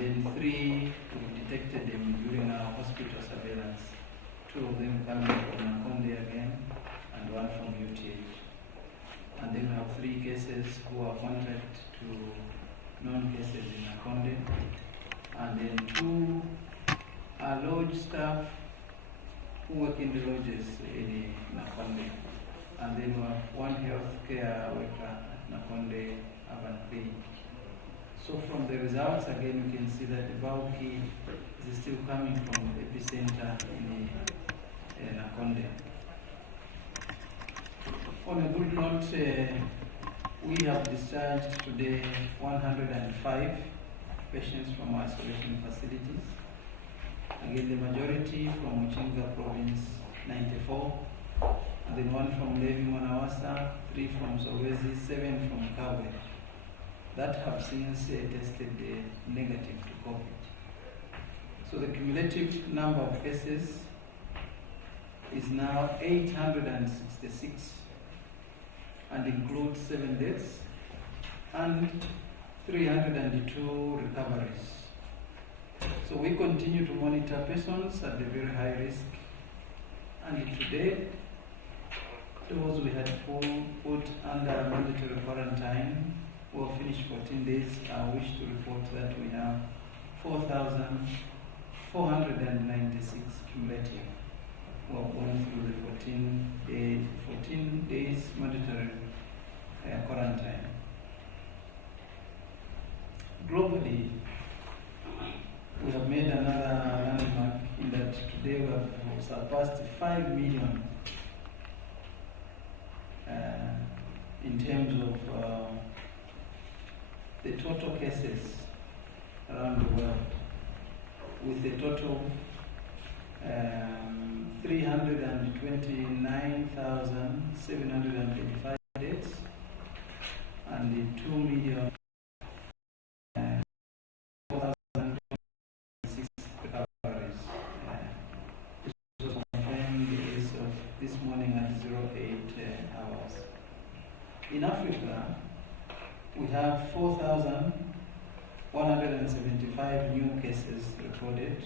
then 3 we detected them during our hospital surveillance. 2 of them coming from Nakonde again, and 1 from UTH. And then we have 3 cases who are contact to known cases in Nakonde, and then 2 are lodge staff who work in the lodges in Nakonde, and then we have 1 healthcare worker at Nakonde Urban Clinic. So from the results, again, we can see that the bulk is still coming from the epicenter in Nakonde. On a good note, we have discharged today 105 patients from our isolation facilities. Again, the majority from Muchinga province, 94, and then 1 from Levi Mwanawasa, 3 from Solwezi, 7 from Kawe, that have since tested negative to COVID. So the cumulative number of cases is now 866 and includes 7 deaths and 302 recoveries. So we continue to monitor persons at the very high risk, and today those we had put under mandatory quarantine will finish 14 days. I wish to report that we have 4,496 cumulative who have gone through the 14 days mandatory quarantine. Globally, we have made another landmark in that today we have surpassed 5 million in terms of the total cases around the world, with a total 329,735 deaths and 2 million 4,006 recoveries. This was confirmed as of this morning at 08 hours. In Africa, we have 4,175 new cases recorded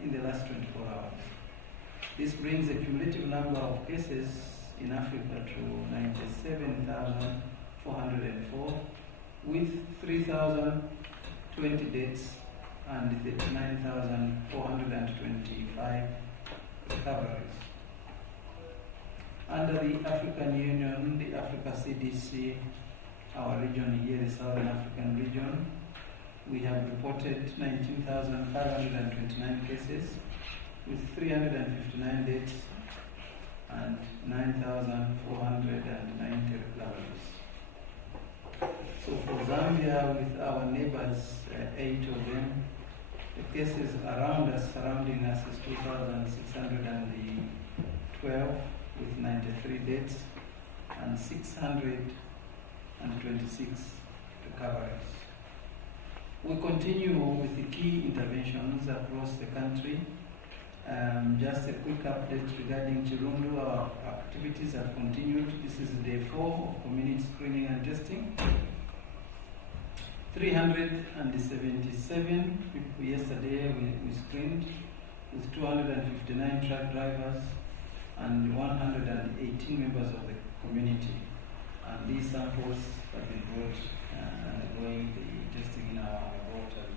in the last 24 hours. This brings the cumulative number of cases in Africa to 97,404, with 3,020 deaths and 39,425 recoveries. Under the African Union, the Africa CDC, our region here, the Southern African region, we have reported 19,529 cases with 359 deaths and 9,490 recoveries. So for Zambia, with our neighbors, 8 of them, the cases around us, surrounding us, is 2,612 with 93 deaths and 626 recoveries. We continue with the key interventions across the country. Just a quick update regarding Chirundu. Our activities have continued. This is day 4 of community screening and testing. 377 people yesterday we screened, with 259 truck drivers and 118 members of the community. And these samples have been brought and undergoing the testing in our laboratory.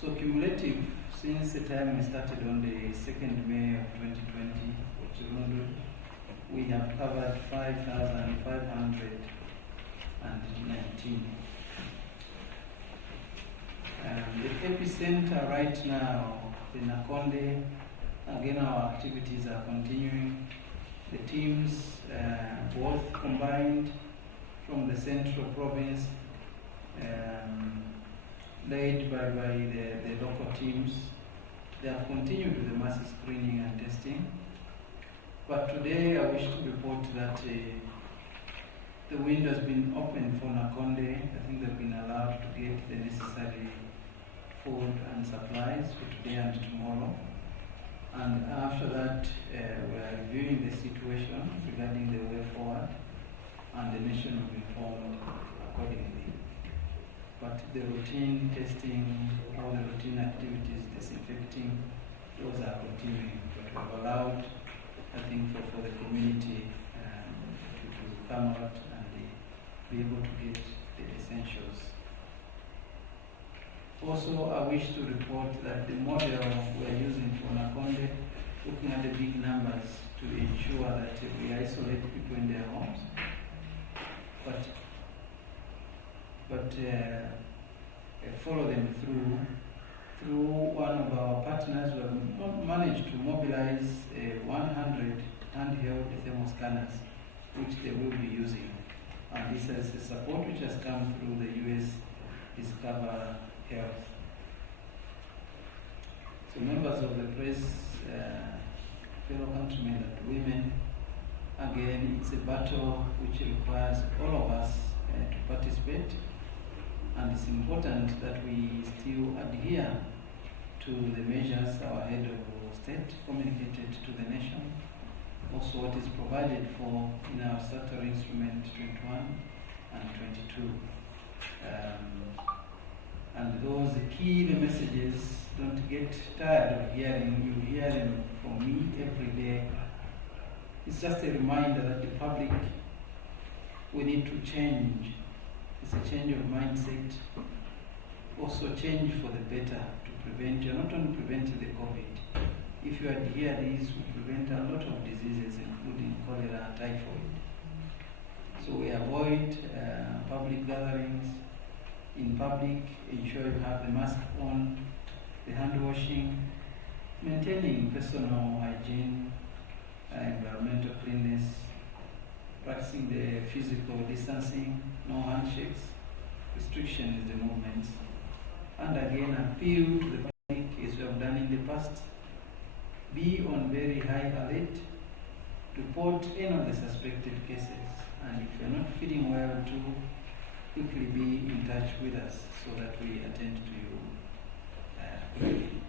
So cumulative, since the time we started on the 2nd May of 2020 for Chirundu, we have covered 5,519. The epicenter right now, the Nakonde, again our activities are continuing. The teams, both combined from the central province, led by the local teams, they have continued with the mass screening and testing. But today I wish to report that the window has been opened for Nakonde. I think they've been allowed to get the necessary food and supplies for today and tomorrow. And after that, we are reviewing the situation regarding the way forward, and the nation will be informed accordingly. but the routine testing, all the routine activities, disinfecting, those are continuing. But we have allowed, I think, for the community to come out and be able to get the essentials. Also, I wish to report that the model we are using for Nakonde, looking at the big numbers to ensure that we isolate people in their homes, but follow them through one of our partners. We have managed to mobilize 100 handheld thermal scanners, which they will be using. And this is a support which has come through the US Discover Health. So members of the press, fellow countrymen and women, again, it's a battle which requires all of us to participate, and it's important that we still adhere to the measures our head of state communicated to the nation, also what is provided for in our statutory instrument 21 and 22. And those key messages, don't get tired of hearing. You hear them from me every day. It's just a reminder that the public, we need to change. It's a change of mindset, also change for the better to prevent. You're not only preventing the COVID. If you adhere these, we prevent a lot of diseases, including cholera and typhoid. So we avoid public gatherings. In public, ensure you have the mask on, the hand washing, maintaining personal hygiene, environmental cleanliness, practicing the physical distancing, no handshakes, restriction is the movements. And again, appeal to the public, as we have done in the past, be on very high alert, report any of the suspected cases, and if you're not feeling well too, quickly be in touch with us so that we attend to you quickly.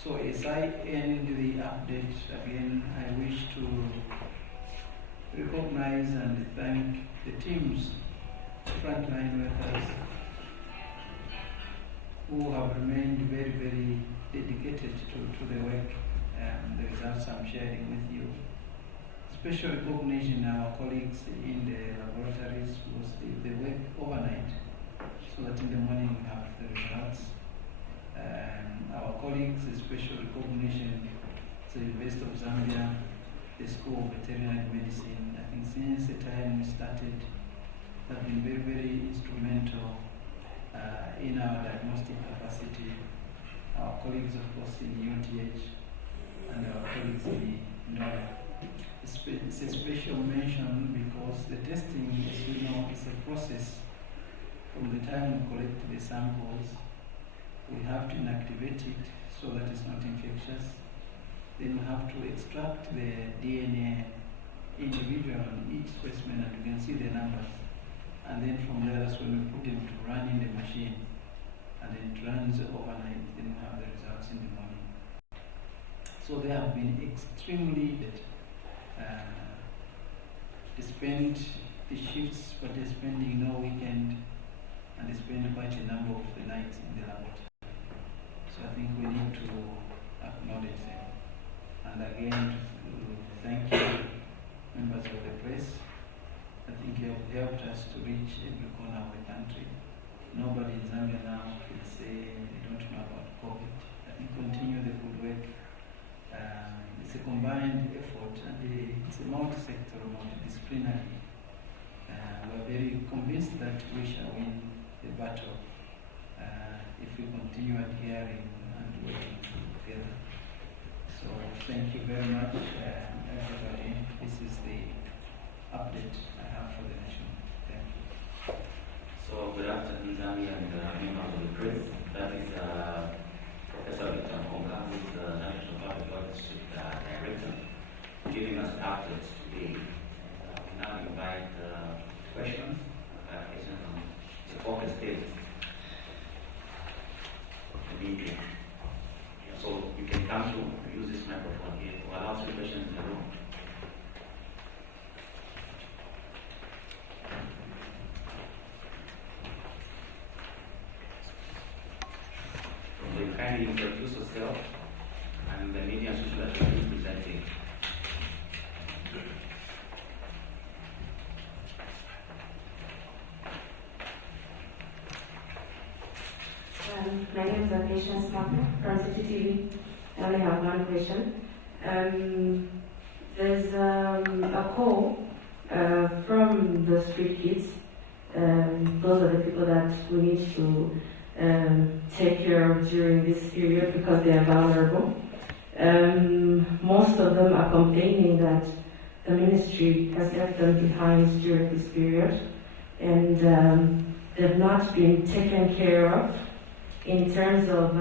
So as I end the update, again, I wish to recognize and thank the teams, frontline workers, who have remained very, very dedicated to the work and the results I'm sharing with you. Special recognition our colleagues in the laboratories because they work overnight so that in the morning we have the results. Our colleagues, a special recognition to the University of Zambia, the School of Veterinary Medicine. I think since the time we started, have been very, very instrumental in our diagnostic capacity. Our colleagues, of course, in UTH and our colleagues in NORA. It's a special mention because the testing, as you know, is a process. From the time we collect the samples, we have to inactivate it so that it's not infectious. Then we have to extract the DNA individual on each specimen, and you can see the numbers. And then from there, that's when we put them to run in the machine. And then it runs overnight, then we have the results in the morning. So they have been extremely good. They spend the shifts, but they're spending no weekend, and they spend quite a number of the nights in the laboratory. So I think we need to acknowledge them. And again, thank you, members of the press. I think you have helped us to reach every corner of the country. Nobody in Zambia now can say they don't know about COVID. I think continue the good work. It's a combined effort, and it's a multi-sectoral, multidisciplinary. We're very convinced that we shall win the battle if we continue adhering and working together. So thank you very much, everybody. This is the update I have for the nation. Thank you. So good afternoon, Zambia and members of the press. That is Professor Victor Konga, who is the National Public Health Director, giving us updates today. We now invite questions on the focus states of the media. So you can come to use this microphone here to allow 3 questions in the room. introduce yourself and the media institution that you are representing. My name is Patience Papa from City TV. I only have one question. There's a call from the street kids. Those are the people that we need to take care of during this period because they are vulnerable. Most of them are complaining that the ministry has left them behind during this period, and they've not been taken care of in terms of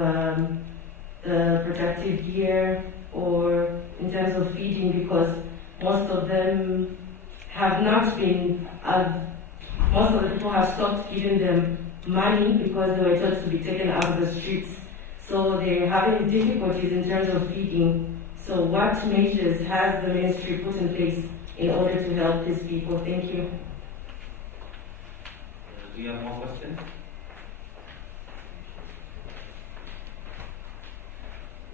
the protective gear or in terms of feeding, because most of them have not been, most of the people have stopped giving them money because they were told to be taken out of the streets. So they're having difficulties in terms of feeding. So what measures has the ministry put in place in order to help these people? Thank you. Do you have more questions?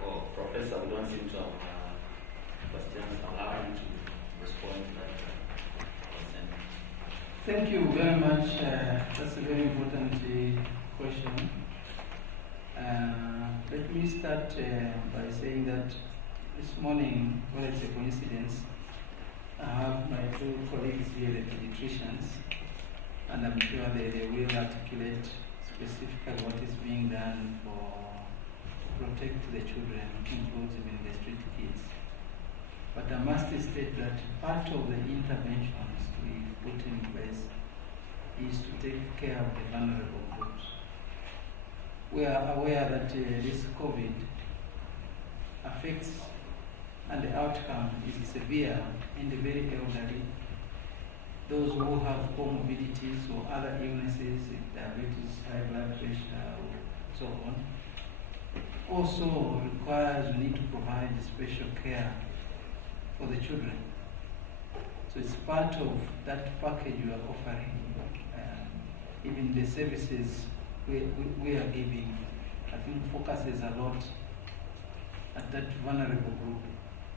Well, Professor, we don't seem to have questions. Allow you to respond to that question. Thank you very much. That's a very important question. Let me start by saying that this morning, well, it's a coincidence, I have my two colleagues here, the pediatricians, and I'm sure they will articulate specifically what is being done to protect the children, including the street kids. But I must state that part of the interventions we put in place is to take care of the vulnerable groups. We are aware that this COVID affects and the outcome is severe in the very elderly, those who have comorbidities or other illnesses, diabetes, high blood pressure, or so on. Also requires, we need to provide special care for the children. So it's part of that package you are offering. Even the services we are giving, I think, focuses a lot at that vulnerable group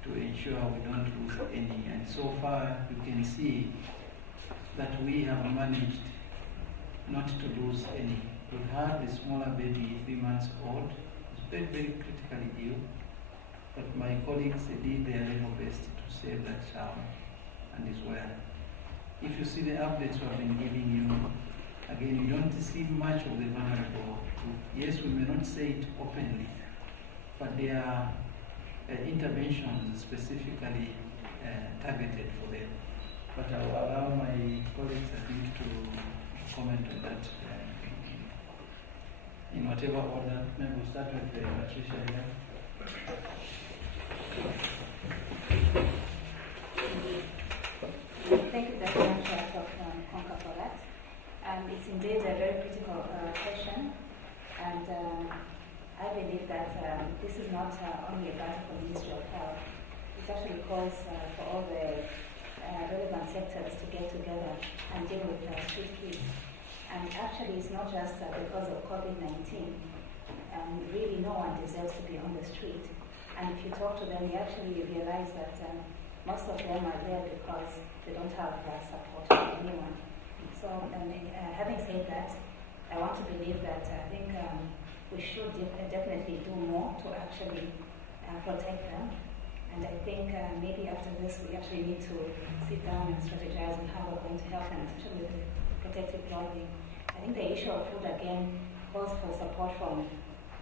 to ensure we don't lose any. And so far, you can see that we have managed not to lose any. We had a smaller baby, 3 months old, very, very critically ill, but my colleagues did their level best to save that child and is well. If you see the updates we have been giving you, again, you don't see much of the vulnerable group. Yes, we may not say it openly, but there are interventions specifically targeted for them. But I will allow my colleagues, I think, to comment on that in whatever order. Maybe we'll start with Patricia here. Thank you very much, Dr. Konka, for that. It's indeed a very critical question, and I believe that this is not only a battle for the Ministry of Health. It actually calls for all the relevant sectors to get together and deal with street kids. And actually, it's not just because of COVID-19. Really, no one deserves to be on the street. And if you talk to them, you actually realize that most of them are there because they don't have support from anyone. So, having said that, I want to believe that I think we should definitely do more to actually protect them. And I think maybe after this, we actually need to sit down and strategize on how we're going to help them, especially with protective clothing. I think the issue of food, again, calls for support from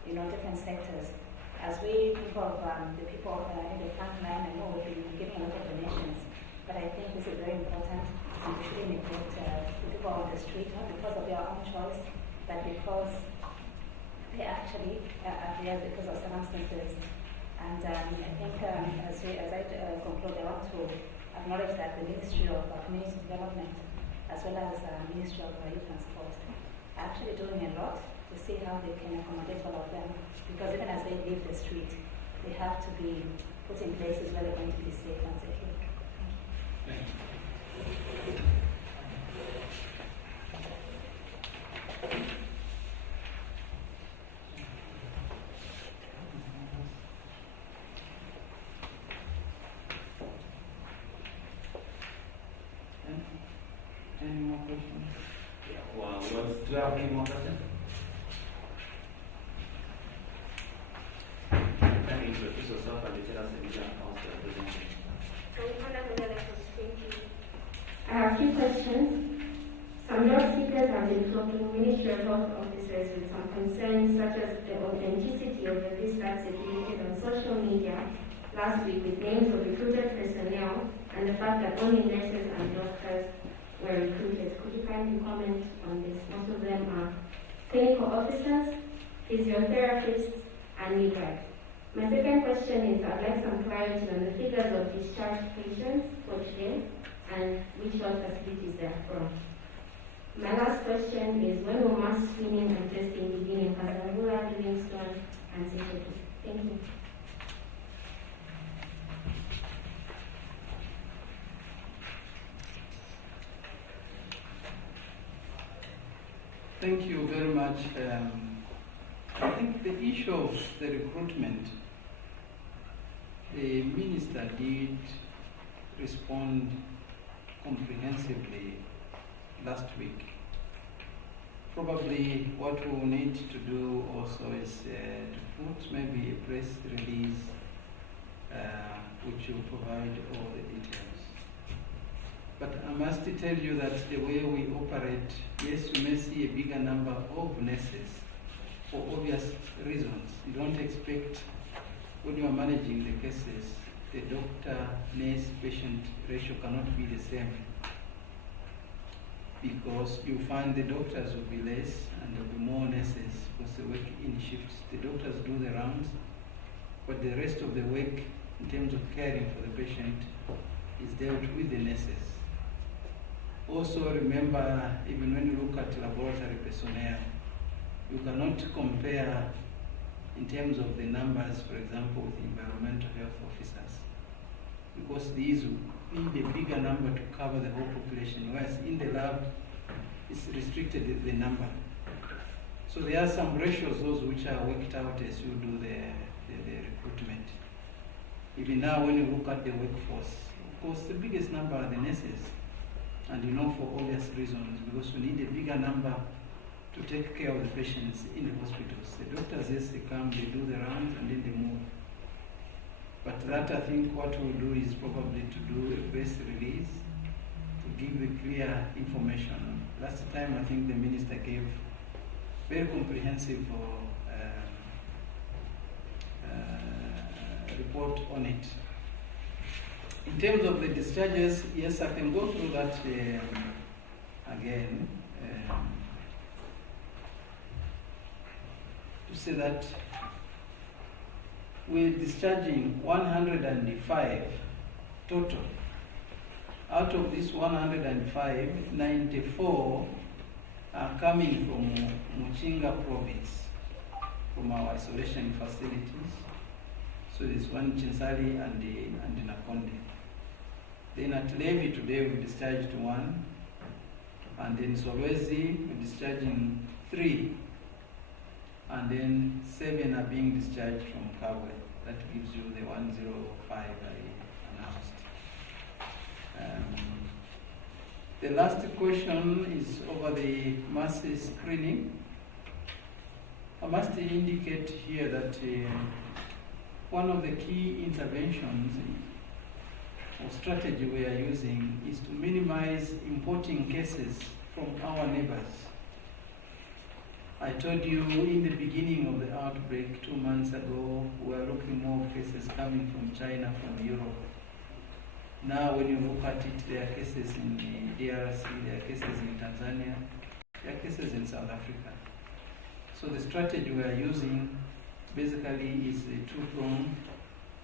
different sectors. As we think of the people in the front line, I know we've been giving a lot of donations, but I think this is very important, and we shouldn't neglect the people on the street, not because of their own choice, but because they actually are there because of circumstances. And I think as I conclude, I want to acknowledge that the Ministry of Community Development, as well as the Ministry of Youth and Sport, are actually doing a lot to see how they can accommodate all of them. Because even as they leave the street, they have to be put in places where they're going to be safe and secure. Thank you. have any more questions? Can you introduce yourself and tell us a bit about your presentation? I have two questions. Some job seekers have been flogging Ministry of Health officers with some concerns such as the authenticity of the list that circulated on social media last week with names of recruited personnel and the fact that only nurses and doctors were recruited. Could you kindly comment on this? Most of them are clinical officers, physiotherapists, and midwives. My second question is I'd like some clarity on the figures of discharged patients for today and which health facilities they are from. My last question is when will mass screening and testing begin in Kazangula, Livingstone, and Sesheke? Thank you. Thank you very much. I think the issue of the recruitment, the minister did respond comprehensively last week. Probably what we will need to do also is to put maybe a press release which will provide all the details. But I must tell you that the way we operate, yes, you may see a bigger number of nurses for obvious reasons. You don't expect, when you are managing the cases, the doctor-nurse-patient ratio cannot be the same, because you find the doctors will be less and there will be more nurses because they work in shifts. The doctors do the rounds, but the rest of the work in terms of caring for the patient is dealt with the nurses. Also remember, even when you look at laboratory personnel, you cannot compare in terms of the numbers, for example, with environmental health officers, because these need a bigger number to cover the whole population, whereas in the lab, it's restricted the number. So there are some ratios, those which are worked out as you do the recruitment. Even now, when you look at the workforce, of course, the biggest number are the nurses. And you know, for obvious reasons, because we need a bigger number to take care of the patients in the hospitals. The doctors, yes, they come, they do the rounds, and then they move. But that, I think, what we'll do is probably to do a press release to give the clear information. Last time, I think the minister gave very comprehensive report on it. In terms of the discharges, yes, I can go through that again. To say that we're discharging 105 total. Out of this 105, 94 are coming from Muchinga province, from our isolation facilities. So there's one Chinsali and Nakonde. Then at Levi today we discharged 1, and then Solwezi we're discharging 3, and then 7 are being discharged from Kabwe. That gives you the 105 I announced. The last question is over the mass screening. I must indicate here that one of the key interventions or strategy we are using is to minimize importing cases from our neighbors. I told you in the beginning of the outbreak 2 months ago, we were looking more cases coming from China, from Europe. Now when you look at it, there are cases in the DRC, there are cases in Tanzania, there are cases in South Africa. So the strategy we are using basically is two-pronged.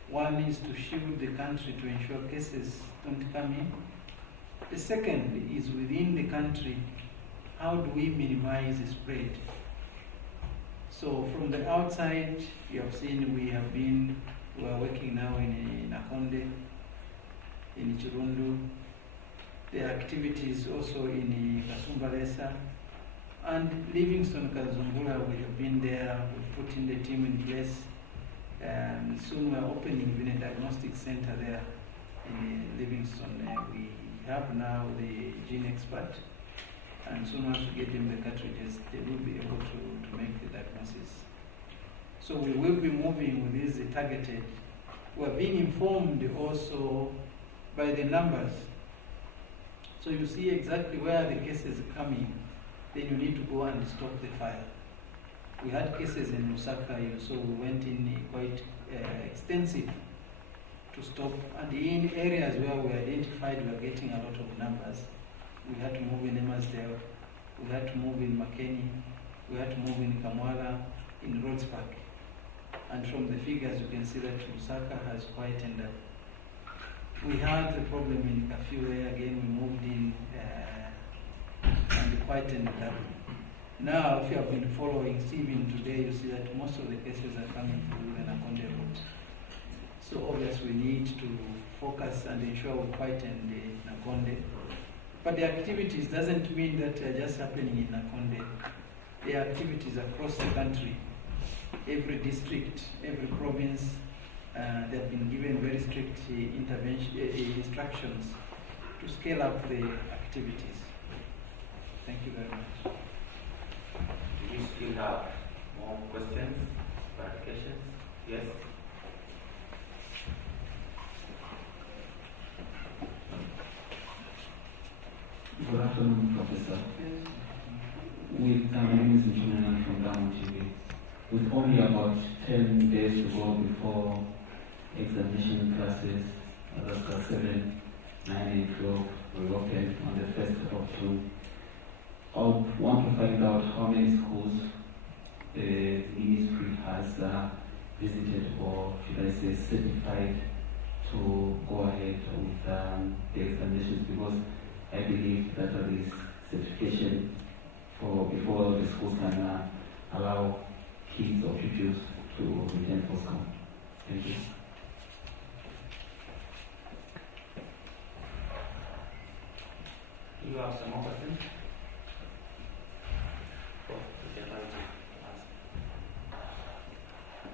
One is to shield the country to ensure cases don't come in. The second is within the country, how do we minimize the spread? So from the outside, you have seen we are working now in Nakonde, in Chirundu. There are activities also in Kasumbalesa. And Livingstone, Kazungula, we have been there, we've put in the team in place. Soon we're opening even a diagnostic center there in Livingstone. We have now the gene expert, And soon as we get them the cartridges, they will be able to make the diagnosis. So we will be moving with these targeted. We are being informed also by the numbers. So you see exactly where the cases are coming, then you need to go and stop the fire. We had cases in Lusaka, so we went in quite extensive to stop. And in areas where we identified we were getting a lot of numbers, we had to move in Emersdale, we had to move in Makeni, we had to move in Kamwala, in Rhodes Park. And from the figures you can see that Lusaka has quietened up. We had the problem in Kafue, again we moved in and quietened up. Now, if you have been following Stephen today, you see that most of the cases are coming through the Nakonde route. So obviously we need to focus and ensure we quieten the Nakonde. But the activities doesn't mean that they're just happening in Nakonde. There are activities across the country. Every district, every province, they've been given very strict instructions to scale up the activities. Thank you very much. Do you still have more questions, clarifications? Yes? Good afternoon, Professor. With my name is Njumena from Down TV. With only about 10 days to go before examination classes, that's 7, 9, and 12 will open on the 1st of June, I would want to find out how many schools the ministry has visited, or should I say certified, to go ahead with the examinations, because I believe that there is certification before the schools can allow kids or pupils to return for school. Thank you. You have some more questions?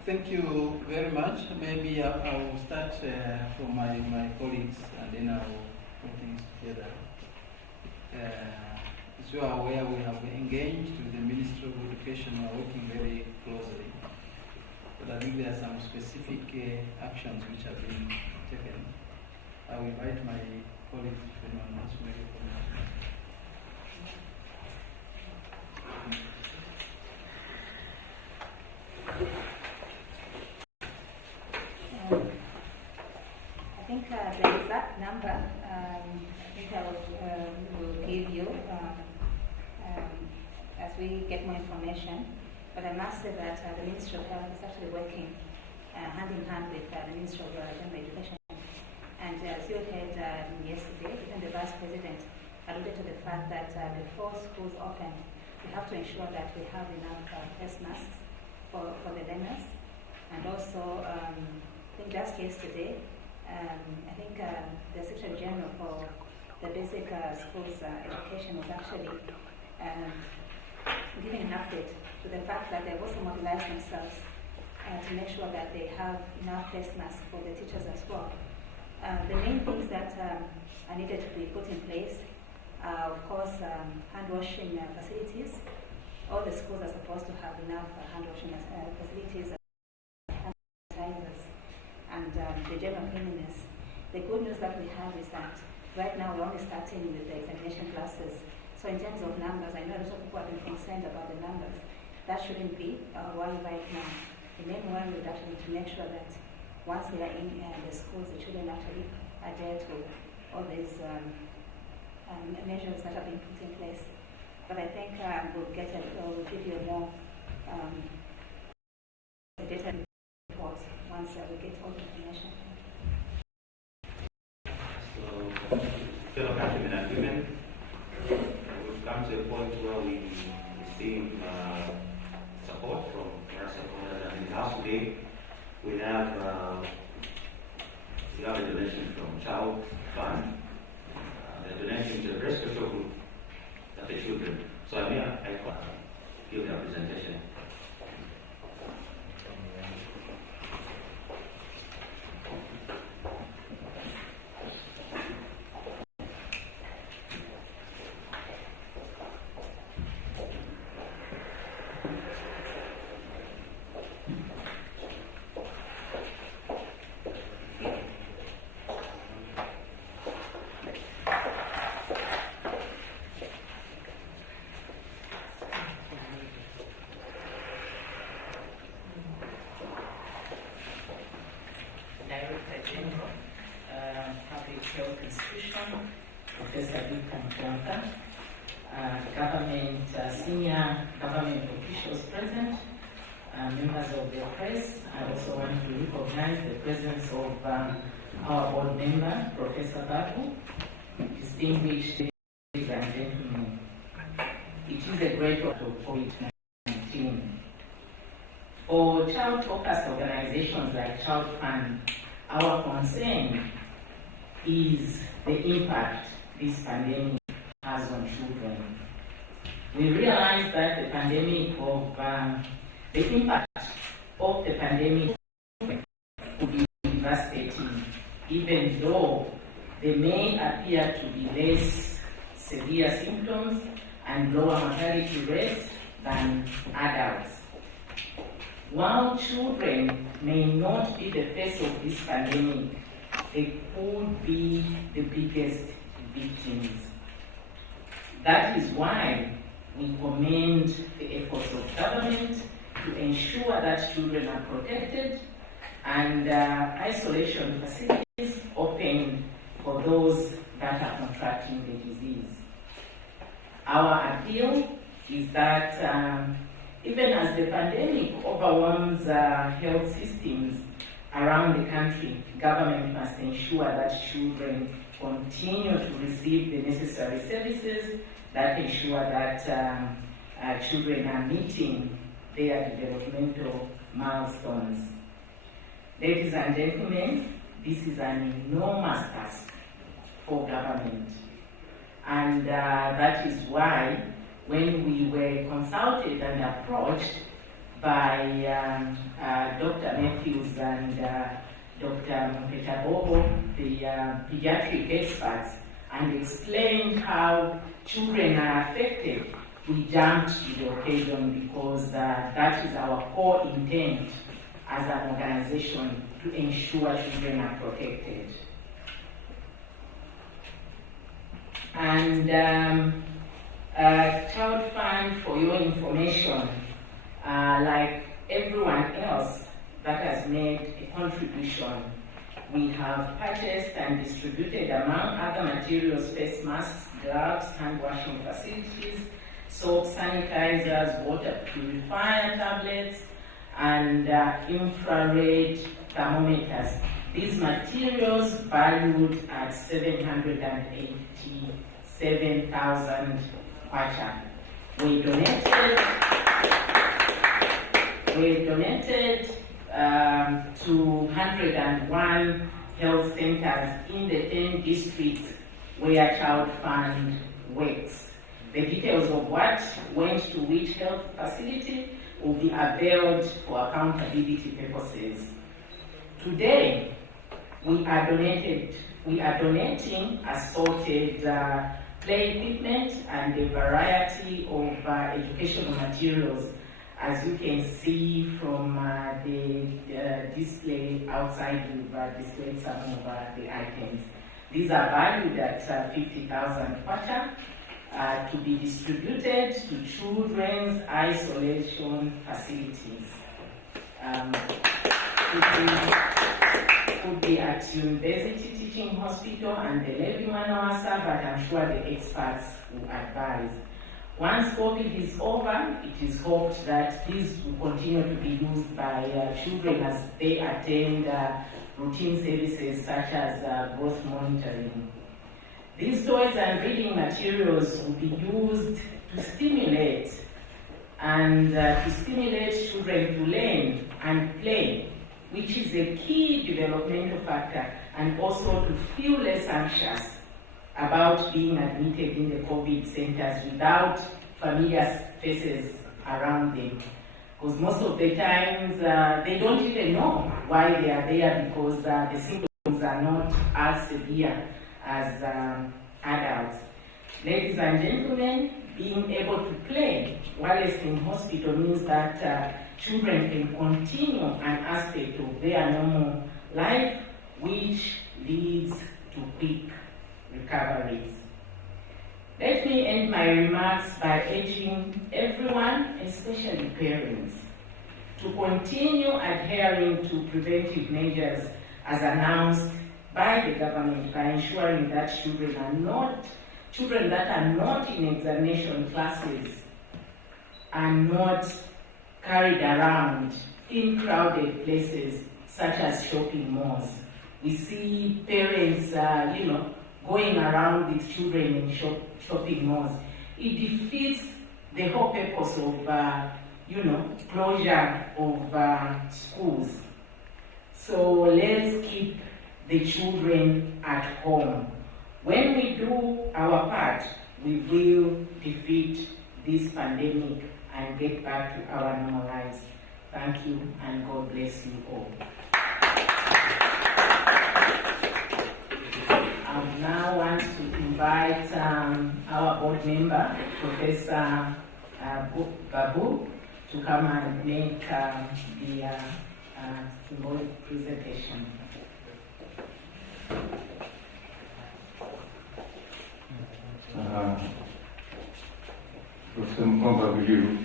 Thank you very much. Maybe I will start from my colleagues and then I will put things together. As you are aware, we have engaged with the Ministry of Education. We are working very closely. But I think there are some specific actions which have been taken. I will invite my colleagues if anyone wants to make a comment. I think the exact number, I think I will give you as we get more information. But I must say that the Ministry of Health is actually working hand in hand with the Ministry of General Education. And as you heard yesterday, even the Vice President alluded to the fact that before schools open, we have to ensure that we have enough face masks for the learners. And also, I think just yesterday, I think the Secretary General for the basic schools education was actually giving an update to the fact that they also mobilized themselves to make sure that they have enough face masks for the teachers as well. The main things that are needed to be put in place are, of course, hand washing facilities. All the schools are supposed to have enough hand washing facilities. And the general opinion is, the good news that we have is that right now we're only starting with the examination classes. So in terms of numbers, I know a lot of people have been concerned about the numbers. That shouldn't be our worry right now. The main worry would actually be to make sure that once they are in the schools, the children actually adhere to all these measures that have been put in place. But I think we'll give you a more data report once we get all the information. So, fellow countrymen and women, we've come to a point where we receive support from our supporters, and in the house today we have a donation from Child Fund. The donation to a very special group of the children. So I give their presentation. Health Institution, Professor Victor Mtonka, senior government officials present, members of the press. I also want to recognize the presence of our board member, Professor Babu, distinguished ladies and gentlemen. It is a great work of COVID-19. For child-focused organizations like Child Fund, our concern is the impact this pandemic has on children. We realize that the impact of the pandemic could be devastating, even though there may appear to be less severe symptoms and lower mortality rates than adults. While children may not be the face of this pandemic, they could be the biggest victims. That is why we commend the efforts of government to ensure that children are protected and isolation facilities open for those that are contracting the disease. Our appeal is that even as the pandemic overwhelms health systems around the country, government must ensure that children continue to receive the necessary services that ensure that children are meeting their developmental milestones. Ladies and gentlemen, this is an enormous task for government. And that is why when we were consulted and approached by Dr. Matthews and Dr. Mpetaboho, the pediatric experts, and explained how children are affected, we jumped to the occasion because that is our core intent as an organization, to ensure children are protected. And Child Fund, for your information, like everyone else that has made a contribution, we have purchased and distributed, among other materials, face masks, gloves, hand washing facilities, soap, sanitizers, water purifier tablets, and infrared thermometers. These materials valued at 787,000 kwacha. We donated to 101 health centers in the 10 districts where Child Fund works. The details of what went to which health facility will be availed for accountability purposes. Today, we are donating assorted play equipment and a variety of educational materials, as you can see from the display outside. We've displayed some of the items. These are valued at 50,000 kwacha to be distributed to children's isolation facilities. Could be at University Teaching Hospital and the Levi Manawasa, but I'm sure the experts will advise. Once COVID is over, it is hoped that these will continue to be used by children as they attend routine services such as growth monitoring. These toys and reading materials will be used to stimulate children to learn and play, which is a key developmental factor, and also to feel less anxious about being admitted in the COVID centers without familiar faces around them. Because most of the times they don't even know why they are there, because the symptoms are not as severe as adults. Ladies and gentlemen, being able to play whilst in hospital means that children can continue an aspect of their normal life, which leads to quick recoveries. Let me end my remarks by urging everyone, especially parents, to continue adhering to preventive measures as announced by the government by ensuring that children that are not in examination classes are not carried around in crowded places such as shopping malls. We see parents, going around with children in shopping malls. It defeats the whole purpose of, closure of schools. So let's keep the children at home. When we do our part, we will defeat this pandemic and get back to our normal lives. Thank you, and God bless you all. I now want to invite our board member, Professor Babu, to come and make the symbolic presentation. Professor Mkomba, will you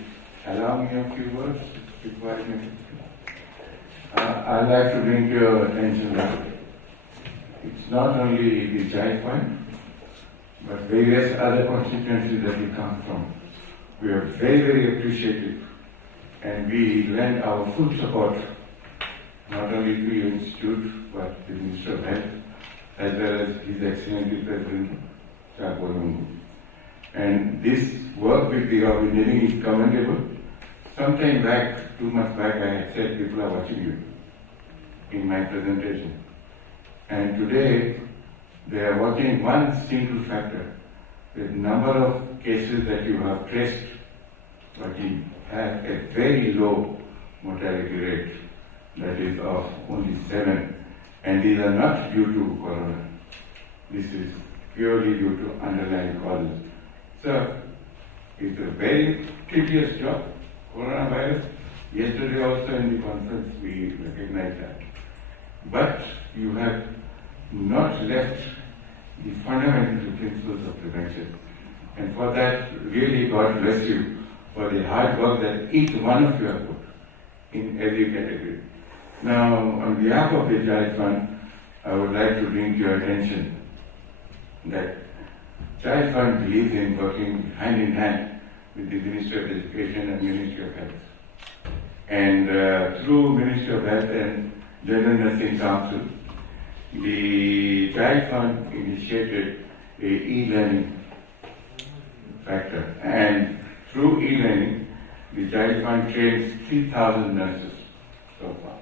allow me a few words before I make it? I'd like to bring to your attention that it's not only the Child Fund, but various other constituencies that we come from. We are very, very appreciative, and we lend our full support not only to your institute, but the Minister of Health, as well as His Excellency President Chakolungu. And this work with the organizing is commendable. Sometime back, 2 months back, I had said people are watching you in my presentation. And today, they are watching one single factor, the number of cases that you have traced, but you have a very low mortality rate, that is of only 7. And these are not due to corona. This is purely due to underlying causes. So, it's a very tedious job, coronavirus. Yesterday also in the conference we recognized that. But you have not left the fundamental principles of prevention. And for that, really God bless you for the hard work that each one of you have put in every category. Now, on behalf of the Child Fund, I would like to bring to your attention that Child Fund believes in working hand in hand with the Ministry of Education and Ministry of Health. And through Ministry of Health and General Nursing Council, the Child Fund initiated a e-learning factor. And through e-learning, the Child Fund trains 3,000 nurses so far.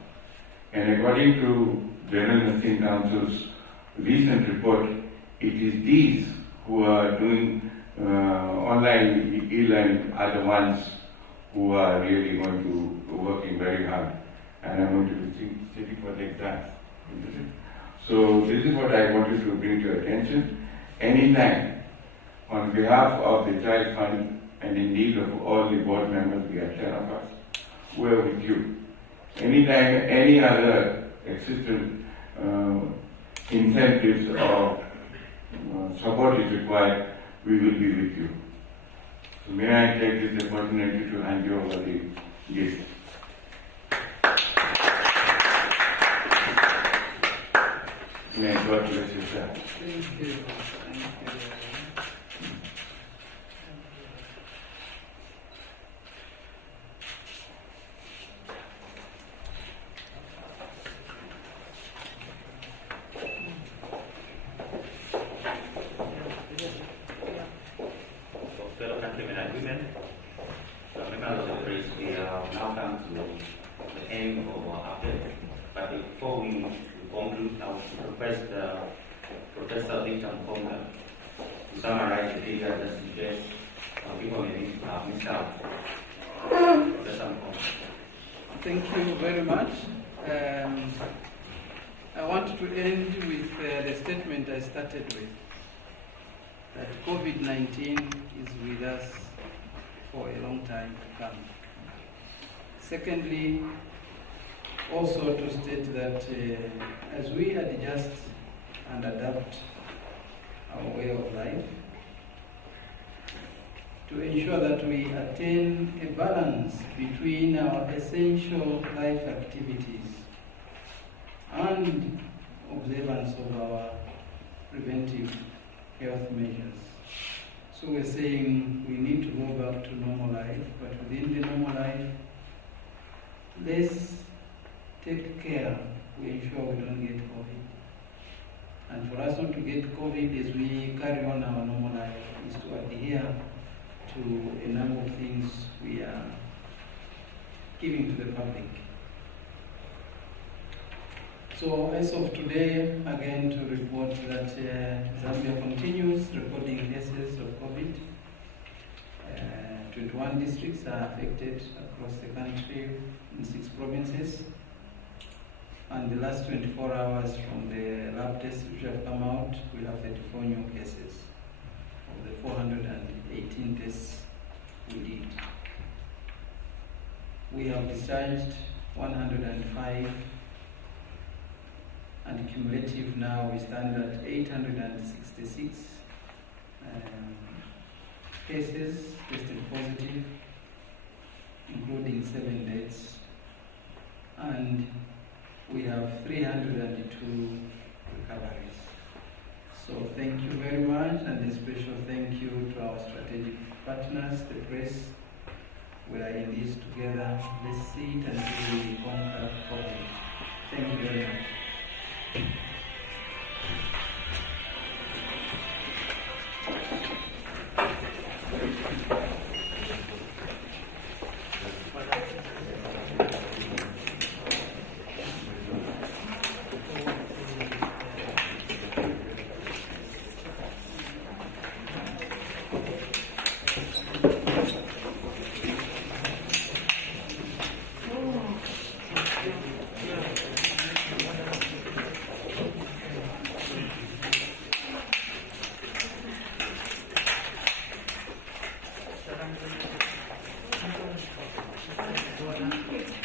And according to General Nursing Council's recent report, it is these who are doing online e-learning are the ones who are really going to working very hard and are going to be sitting for the exams. So this is what I wanted to bring to your attention. Anytime, on behalf of the Child Fund and indeed of all the board members, we are 10 of us, we are with you. Anytime any other existing incentives or support is required, we will be with you. So may I take this opportunity to hand you over the gift. May God bless you, sir. Thank you. Professor Mkomba to summarize the figures that suggest people may have missed out. Professor Mkomba. Thank you very much. I want to end with the statement I started with, that COVID-19 is with us for a long time to come. Secondly, also to state that as we adjust and adapt our way of life, to ensure that we attain a balance between our essential life activities and observance of our preventive health measures. So we're saying we need to go back to normal life, but within the normal life, let's take care to ensure we don't get COVID. And for us not to get COVID as we carry on our normal life is to adhere to a number of things we are giving to the public. So as of today, again to report that Zambia continues recording cases of COVID. 21 districts are affected across the country in 6 provinces. And the last 24 hours from the lab tests which have come out, we have 34 new cases of the 418 tests we did. We have discharged 105, and cumulative now we stand at 866 cases tested positive, including 7 deaths, and we have 302 recoveries. So thank you very much, and a special thank you to our strategic partners, the press. We are in this together. Let's see it until we conquer COVID. Thank you very much. Thank you.